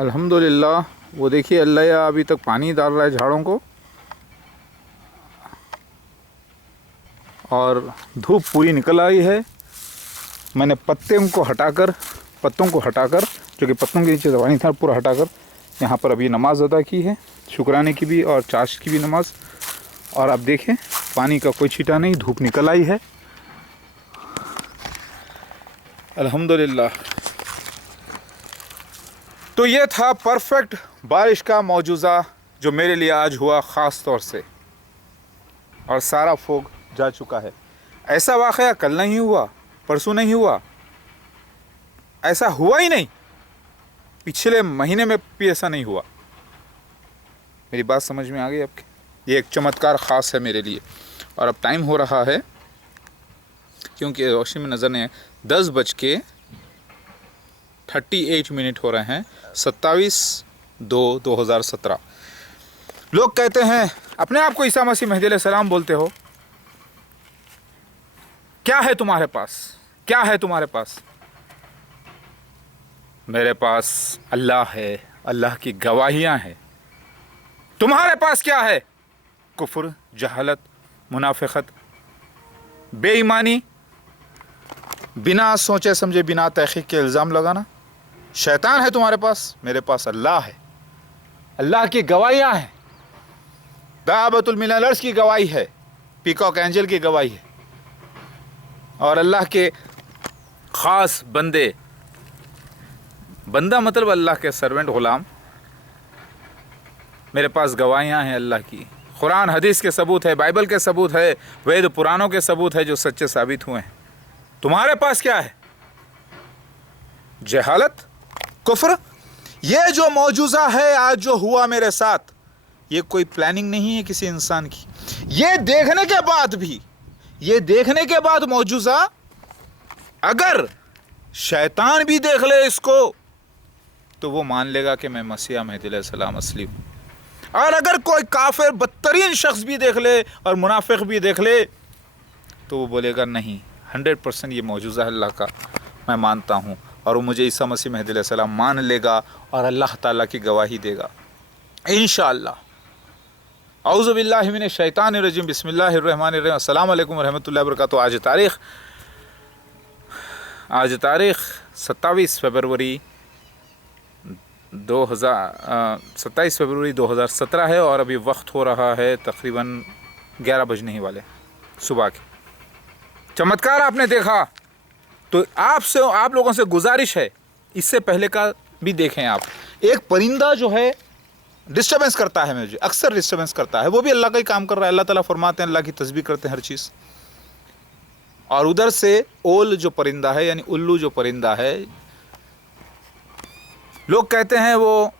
अल्हम्दुलिल्लाह। वो देखिए अल्लाह या अभी तक पानी डाल रहा है झाड़ों को, और धूप पूरी निकल आई है। मैंने पत्तों को हटाकर जो कि पत्तों के नीचे दवाई था पूरा हटाकर यहाँ पर अभी नमाज़ अदा की है, शुक्राने की भी और चाश की भी नमाज़। और अब देखें पानी का कोई छींटा नहीं, धूप निकल आई है अल्हम्दुलिल्लाह। तो ये था परफेक्ट बारिश का मौजूज़ा जो मेरे लिए आज हुआ ख़ास तौर से, और सारा फोग जा चुका है। ऐसा वाक़या कल नहीं हुआ, परसों नहीं हुआ, ऐसा हुआ ही नहीं, पिछले महीने में भी ऐसा नहीं हुआ। मेरी बात समझ में आ गई आपके? ये एक चमत्कार ख़ास है मेरे लिए। और अब टाइम हो रहा है, क्योंकि रोशनी में नज़र नहीं है, 10:38 हो रहे हैं, 27/2/2017। लोग कहते हैं अपने आप को ईसा मसीह मेहदी अलैहिस्सलाम बोलते हो, क्या है तुम्हारे पास? क्या है तुम्हारे पास? मेरे पास अल्लाह है, अल्लाह की गवाहियाँ हैं। तुम्हारे पास क्या है? कुफ्र, जहालत, मुनाफिकत, बेईमानी, बिना सोचे समझे, बिना तहक़ीक़ के इल्ज़ाम लगाना। शैतान है तुम्हारे पास, मेरे पास अल्लाह है, अल्लाह की गवाहियाँ हैं। दाबतुल मिनल अर्श की गवाही है, पीकॉक एंजल की गवाही है, और अल्लाह के ख़ास बंदे, बंदा मतलब अल्लाह के सर्वेंट, ग़ुलाम, मेरे पास गवाहियाँ हैं अल्लाह की। कुरान हदीस के सबूत है, बाइबल के सबूत है, वेद पुराणों के सबूत है जो सच्चे साबित हुए हैं। तुम्हारे पास क्या है? जहालत, कुफ्र। ये जो मौजूज़ा है आज जो हुआ मेरे साथ, ये कोई प्लानिंग नहीं है किसी इंसान की। ये देखने के बाद मौजूज़ा, अगर शैतान भी देख ले इसको तो वो मान लेगा कि मैं मसीह मेहदी अलैहिस्सलाम असली हूँ। और अगर कोई काफिर बदतरीन शख्स भी देख ले और मुनाफिक भी देख ले तो वो बोलेगा नहीं, 100% ये मौजूज़ा अल्लाह का मैं मानता हूँ, और वो मुझे ईसा मसीह मेहदी अलैहिस्सलाम मान लेगा और अल्लाह ताला की गवाही देगा इंशाअल्लाह। औज़ु बिल्लाहि मिनश शैतानिर रजीम, बिस्मिल्लाहिर रहमानिर रहीम, अस्सलाम वालेकुम व रहमतुल्लाहि व बरकातुहू। आज तारीख़ 27 फरवरी 2017 है, और अभी वक्त हो रहा है तकरीबन 11 बजने ही वाले सुबह के। चमत्कार आपने देखा, तो आप लोगों से गुजारिश है, इससे पहले का भी देखें आप। एक परिंदा जो है डिस्टर्बेंस करता है, मुझे अक्सर डिस्टर्बेंस करता है, वो भी अल्लाह का ही काम कर रहा है। अल्लाह ताला फरमाते हैं अल्लाह की तस्बीह करते हैं हर चीज़। और उधर से ओल जो परिंदा है, यानी उल्लू जो परिंदा है, लोग कहते हैं वो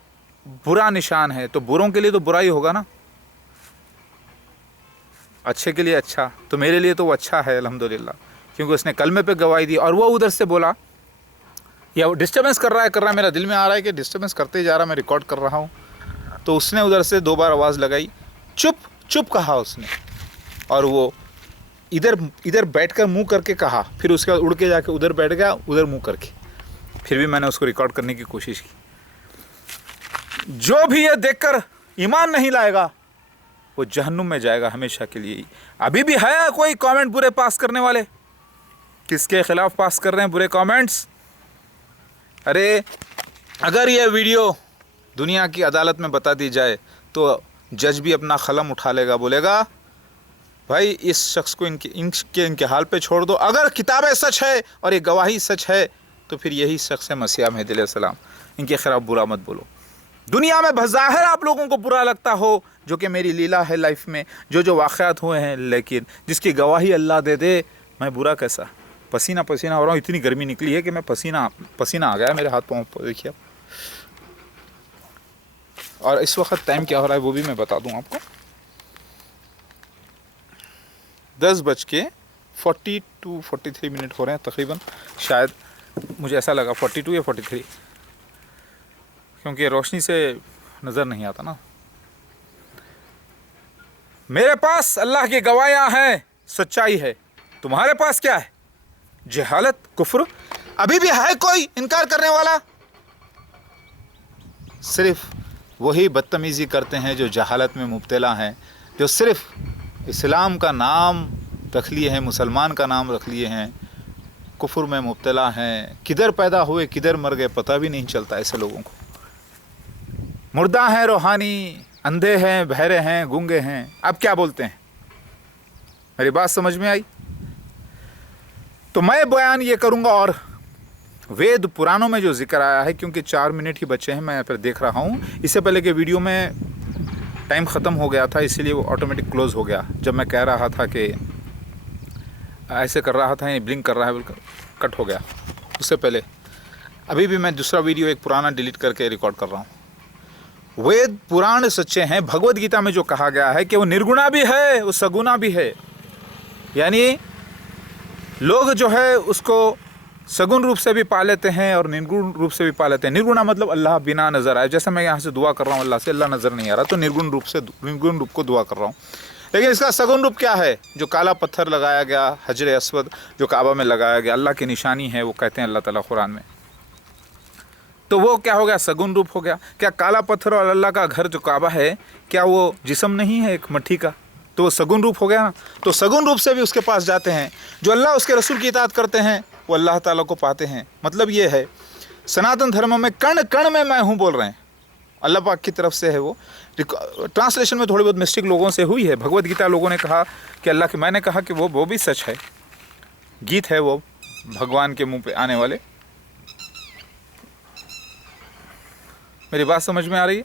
बुरा निशान है, तो बुरों के लिए तो बुरा ही होगा ना, अच्छे के लिए अच्छा, तो मेरे लिए तो वो अच्छा है अल्हम्दुलिल्लाह, क्योंकि उसने कलमे पे गवाही दी। और वो उधर से बोला, या वो डिस्टर्बेंस कर रहा है, मेरा दिल में आ रहा है कि डिस्टर्बेंस करते ही जा रहा, मैं रिकॉर्ड कर रहा हूँ, तो उसने उधर से 2 बार आवाज़ लगाई, चुप चुप कहा उसने, और वो इधर बैठकर मुंह करके कहा, फिर उसके बाद उड़ के जाके उधर बैठ गया, उधर मुंह करके। फिर भी मैंने उसको रिकॉर्ड करने की कोशिश की। जो भी ये देखकर ईमान नहीं लाएगा वो जहन्नुम में जाएगा हमेशा के लिए। अभी भी है कोई कमेंट बुरे पास करने वाले? किसके खिलाफ पास कर रहे हैं बुरे कमेंट्स? अरे अगर ये वीडियो दुनिया की अदालत में बता दी जाए तो जज भी अपना कलम उठा लेगा, बोलेगा भाई इस शख्स को इनके हाल पे छोड़ दो। अगर किताबें सच है और ये गवाही सच है तो फिर यही शख्स है मसीह मेहदी अलैहिस्सलाम, इनके खिलाफ बुरा मत बोलो। दुनिया में बज़ाहिर आप लोगों को बुरा लगता हो, जो कि मेरी लीला है लाइफ में, जो वाक़यात हुए हैं, लेकिन जिसकी गवाही अल्लाह दे दे, मैं बुरा कैसा? पसीना पसीना हो रहा हूँ, इतनी गर्मी निकली है कि मैं पसीना आ गया मेरे हाथ पाँव पर, देखिए। और इस वक्त टाइम क्या हो रहा है वो भी मैं बता दूं आपको, 10:42-43 हो रहे हैं तकरीबन, शायद मुझे ऐसा लगा 42 या 43, क्योंकि रोशनी से नज़र नहीं आता ना। मेरे पास अल्लाह की गवाहियाँ हैं, सच्चाई है। तुम्हारे पास क्या है? जहालत, कुफ्र। अभी भी है कोई इनकार करने वाला? सिर्फ़ वही बदतमीज़ी करते हैं जो जहालत में मुब्तला हैं, जो सिर्फ़ इस्लाम का नाम रख लिए हैं, मुसलमान का नाम रख लिए हैं, कुफ्र में मुब्तला हैं। किधर पैदा हुए किधर मर गए पता भी नहीं चलता ऐसे लोगों को। मुर्दा हैं रूहानी, अंधे हैं, बहरे हैं, गूंगे हैं। अब क्या बोलते हैं? मेरी बात समझ में आई? तो मैं बयान ये करूँगा, और वेद पुराणों में जो जिक्र आया है, क्योंकि 4 मिनट ही बचे हैं, मैं फिर देख रहा हूँ। इससे पहले के वीडियो में टाइम ख़त्म हो गया था, इसीलिए वो ऑटोमेटिक क्लोज़ हो गया। जब मैं कह रहा था कि ऐसे कर रहा था, ये ब्लिंक कर रहा है, बिल्कुल कट हो गया। उससे पहले अभी भी मैं दूसरा वीडियो एक पुराना डिलीट करके रिकॉर्ड कर रहा हूँ। वेद पुराण सच्चे हैं। भगवद गीता में जो कहा गया है कि वो निर्गुणा भी है, वो सगुना भी है। यानी लोग जो है उसको सगुण रूप से भी पा लेते हैं और निर्गुण रूप से भी पा लेते हैं। निर्गुणा मतलब अल्लाह बिना नज़र आए। जैसे मैं यहाँ से दुआ कर रहा हूँ अल्लाह से, अल्लाह नज़र नहीं आ रहा, तो निर्गुण रूप को दुआ कर रहा हूँ। लेकिन इसका सगुण रूप क्या है? जो काला पत्थर लगाया गया, हजर अस्वद जो काबा में लगाया गया, अल्लाह की निशानी है, वो कहते हैं अल्लाह ताला कुरान में। तो वो क्या हो गया? सगुण रूप हो गया। क्या काला पत्थर और अल्लाह का घर जो काबा है, क्या वो जिस्म नहीं है एक मट्टी का? तो वो सगुण रूप हो गया ना। तो सगुण रूप से भी उसके पास जाते हैं। जो अल्लाह उसके रसूल की इताअत करते हैं वो अल्लाह ताला को पाते हैं। मतलब ये है, सनातन धर्म में कण कण में मैं हूँ बोल रहे हैं, अल्लाह पाक की तरफ से है। वो ट्रांसलेशन में थोड़ी बहुत मिस्टेक लोगों से हुई है। भगवद गीता लोगों ने कहा कि अल्लाह की, मैंने कहा कि वो भी सच है, गीत है वो भगवान के मुंह पे आने वाले। मेरी बात समझ में आ रही है?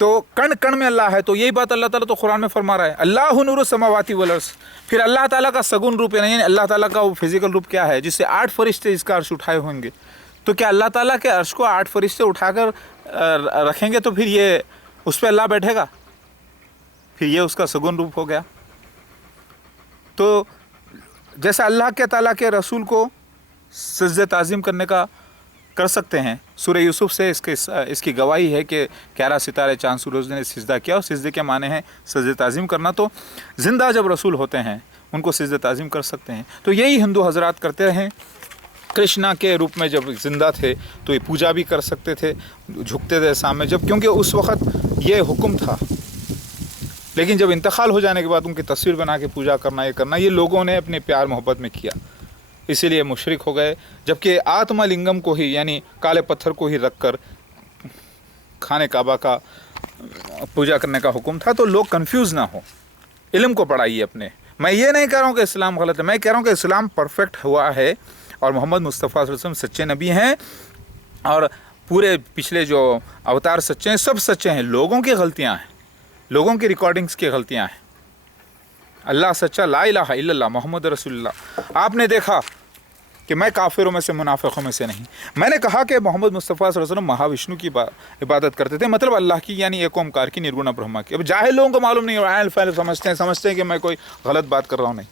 तो कण कण में अल्लाह है। तो यही बात अल्लाह ताला तो कुरान में फरमा रहा है, अल्लाहु नूरु समावाति वल अर्श। फिर अल्लाह ताला का सगुन रूप है, यानी अल्लाह ताला का वो फिजिकल रूप क्या है, जिससे 8 फरिश्ते इसका अर्श उठाए होंगे। तो क्या अल्लाह ताला के अर्श को 8 फरिश्ते उठाकर रखेंगे तो फिर ये उस पर अल्लाह बैठेगा? फिर ये उसका सगुन रूप हो गया। तो जैसे अल्लाह के ताला के रसूल को सजदे ताज़ीम करने का कर सकते हैं, सूरह यूसुफ से इसकी गवाही है कि 11 सितारे चाँद सूरज ने सिजदा किया। और सिजदे के माने हैं सजदे ताज़ीम करना। तो ज़िंदा जब रसूल होते हैं उनको सजदे ताज़ीम कर सकते हैं। तो यही हिंदू हजरात करते रहे। कृष्णा के रूप में जब ज़िंदा थे तो ये पूजा भी कर सकते थे, झुकते थे सामने, जब क्योंकि उस वक़्त ये हुक्म था। लेकिन जब इंतकाल हो जाने के बाद उनकी तस्वीर बना के पूजा करना, ये करना, ये लोगों ने अपने प्यार मोहब्बत में किया, इसीलिए मुशरिक हो गए। जबकि आत्मलिंगम को ही, यानी काले पत्थर को ही रखकर खाने काबा का पूजा करने का हुक्म था। तो लोग कंफ्यूज ना हो, इल्म को पढ़ाइए अपने। मैं ये नहीं कह रहा हूँ कि इस्लाम गलत है, मैं कह रहा हूँ कि इस्लाम परफेक्ट हुआ है और मोहम्मद मुस्तफ़ा सल्लल्लाहु अलैहि वसल्लम सच्चे नबी हैं और पूरे पिछले जो अवतार सच्चे हैं, सब सच्चे हैं। लोगों की गलतियाँ हैं, लोगों की रिकॉर्डिंग्स की गलतियाँ हैं। अल्लाह सच्चा, ला इलाहा इल्लल्लाह मोहम्मद रसूलुल्लाह। आपने देखा कि मैं काफिरों में से, मुनाफिकों में से नहीं। मैंने कहा कि मोहम्मद मुस्तफ़ा सल्लल्लाहु अलैहि वसल्लम महाविष्णु की इबादत करते थे, मतलब अल्लाह की, यानी एक ओमकार की, निर्गुणा ब्रह्मा की। अब जाहिल लोगों को मालूम नहीं हो रहा है, समझते हैं कि मैं कोई गलत बात कर रहा हूँ। नहीं,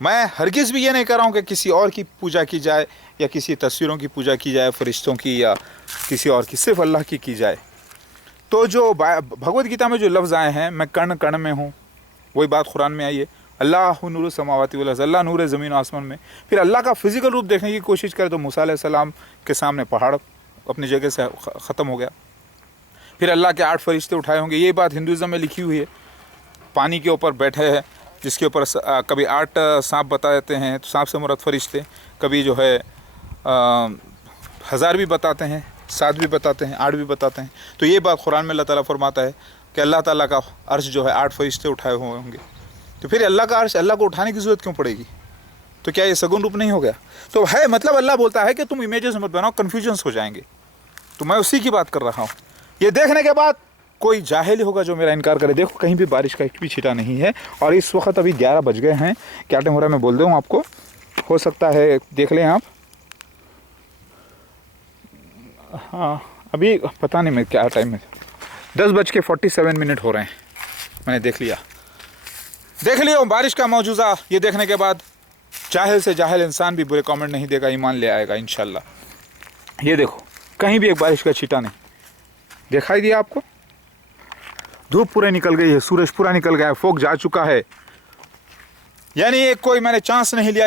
मैं हरगिज़ भी ये नहीं कर रहा हूँ कि किसी और की पूजा की जाए या किसी तस्वीरों की पूजा की जाए, फरिश्तों की या किसी और की, सिर्फ अल्लाह की जाए। तो जो भगवद गीता में जो लफ्ज़ आए हैं, मैं कण कण में हूँ, वही बात कुरान में आई है, अल्लाह नूर समावाति वल अर्ज़, अल्लाह नूर ज़मीन आसमान में। फिर अल्लाह का फिजिकल रूप देखने की कोशिश करें तो मूसा अलैहिस्सलाम के सामने पहाड़ अपनी जगह से ख़त्म हो गया। फिर अल्लाह के 8 फरिश्ते उठाए होंगे, ये बात हिंदुज़म में लिखी हुई है। पानी के ऊपर बैठे हैं, जिसके ऊपर कभी 8 सांप बता देते हैं, तो सांप से मुराद फरिश्ते, कभी जो है 1000 भी बताते हैं, 7 भी बताते हैं, 8 भी बताते हैं। तो ये बात कुरान में अल्लाह ताला फरमाता है कि अल्लाह ताला का अर्श जो है 8 फरिश्ते उठाए हुए होंगे। तो फिर अल्लाह का अर्श, अल्लाह को उठाने की ज़रूरत क्यों पड़ेगी? तो क्या ये सगुन रूप नहीं हो गया? तो है, मतलब अल्लाह बोलता है कि तुम इमेजेस मत बनाओ, कन्फ्यूजन्स हो जाएंगे। तो मैं उसी की बात कर रहा हूँ। ये देखने के बाद कोई जाहिल होगा जो मेरा इनकार करे। देखो, कहीं भी बारिश का एक भी छींटा नहीं है और इस वक्त अभी 11 बज गए हैं। क्या टाइम हो रहा है मैं बोल दूँ आपको, हो सकता है देख लें आप। हाँ, अभी पता नहीं मैं क्या टाइम है, 10:47 हो रहे हैं। मैंने देख लिया बारिश का मौजूदा। ये देखने के बाद जाहिल से जाहिल इंसान भी बुरे कमेंट नहीं देगा, ईमान ले आएगा इंशाल्लाह। ये देखो, कहीं भी एक बारिश का छींटा नहीं दिखाई दिया आपको। धूप पूरे निकल गई है, सूरज पूरा निकल गया है, फोग जा चुका है, यानी एक कोई मैंने चांस नहीं लिया